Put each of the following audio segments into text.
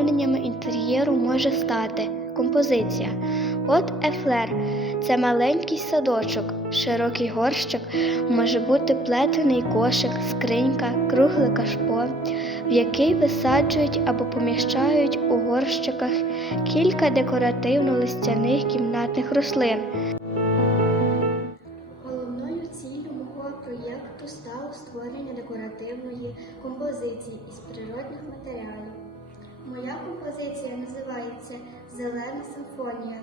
доповненнями інтер'єру може стати композиція. От ефлер це маленький садочок, широкий горщик, може бути плетений кошик, скринька, кругле кашпо, в який висаджують або поміщають у горщиках кілька декоративно-листяних кімнатних рослин. Головною ціллю мого проєкту стало створення декоративної композиції із природних матеріалів. Композиція називається Зелена симфонія.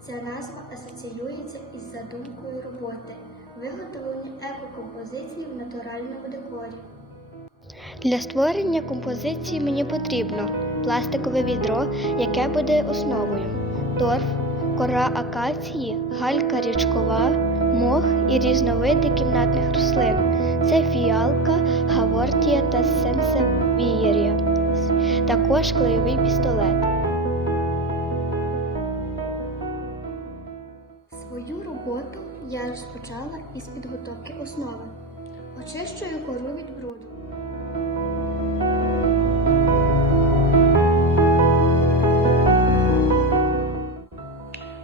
Ця назва асоціюється із задумкою роботи, виготовлення екокомпозиції в натуральному декорі. Для створення композиції мені потрібно пластикове відро, яке буде основою, торф, кора акації, галька річкова, мох і різновиди кімнатних рослин. Це фіалка, гавортія та сенсевієрія. Також клеєвий пістолет. Свою роботу я розпочала із підготовки основи. Очищую кору від бруду.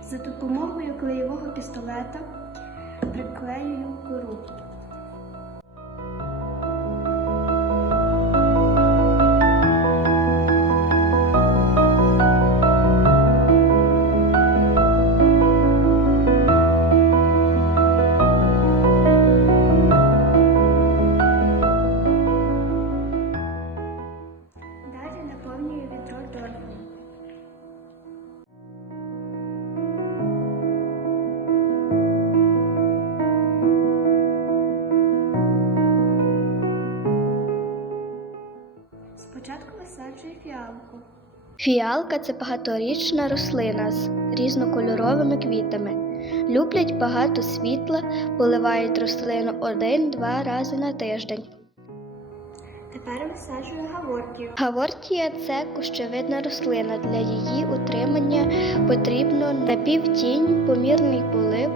За допомогою клеєвого пістолета приклеюю кору. Спочатку висаджую фіалку. Фіалка це багаторічна рослина з різнокольоровими квітами. Люблять багато світла, поливають рослину один-два рази на тиждень. Тепер висаджую гавортію. Гавортія це кущовидна рослина. Для її утримання потрібно напівтінь, помірний полив,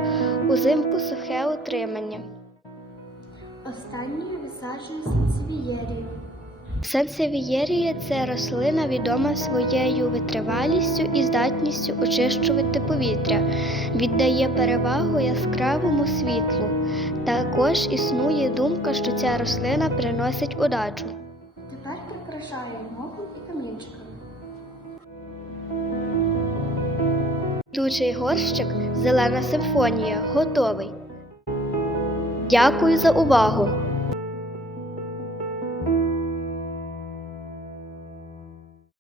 узимку сухе утримання. Останньою висаджую сенсевієрію. Сенсевієрія це рослина відома своєю витривалістю і здатністю очищувати повітря, віддає перевагу яскравому світлу. Також існує думка, що ця рослина приносить удачу. Тепер прикрашаю мохом і камінчиками. Квітучий горщик Зелена симфонія готовий. Дякую за увагу!